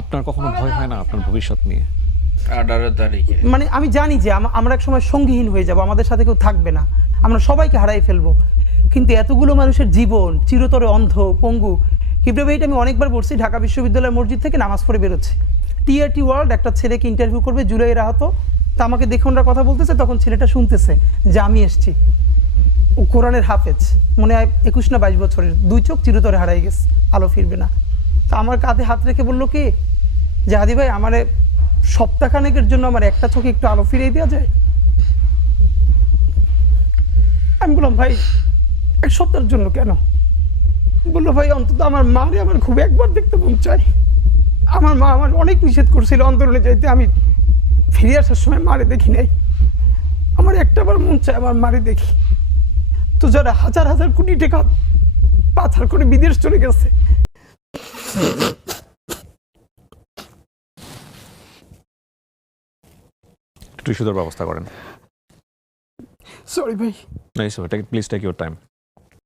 আপনার কখনো ভয় হয় না আপনার ভবিষ্যৎ নিয়ে? 18 তারিখে মানে আমি জানি যে আমরা এক সময় সঙ্গীহীন হয়ে যাব, আমাদের সাথে কেউ থাকবে না, আমরা সবাইকে হারাই ফেলবো, কিন্তু এতগুলো মানুষের জীবন চিরতরে অন্ধ পঙ্গু। কিবরিয়া ভাই, এটা আমি অনেকবার বলছি, ঢাকা বিশ্ববিদ্যালয়ের মসজিদ থেকে নামাজ পড়ে বেরোচ্ছে, টিআরটি ওয়ার্ল্ড একটা ছেলেকে ইন্টারভিউ করবে জুলাইয়ের আহত, তা আমাকে দেখে ওনারা কথা বলতেছে, তখন ছেলেটা শুনতেছে যে আমি এসছি, ও কোরআনের হাফেজ, মনে হয় 21 না 22 বছরের, 2 চোখ চিরতরে হারাই গেছে, আলো ফিরবে না। তা আমার কাঁধে হাত রেখে বললো কি যে হাদি ভাই, আমার সপ্তাহখানেকের জন্য আমার একটা চোখে একটু আলো ফিরিয়ে দেওয়া যায়? আমি বললাম ভাই 1 সপ্তাহের জন্য কেন? বললো ভাই অন্তত আমার মারে আমার খুব একবার দেখতে মন চাই, আমার মা আমার অনেক নিষেধ করছিল অন্তরণে যাইতে, আমি ফিরে আসার সময় মারে দেখি নাই, আমার একটাবার মন চায় আমার মারে দেখি। তো যারা হাজার হাজার কোটি টাকা পাচার করে বিদেশ চলে গেছে, টিস্যুদের ব্যবস্থা করেন। সরি ভাই। Please take your time.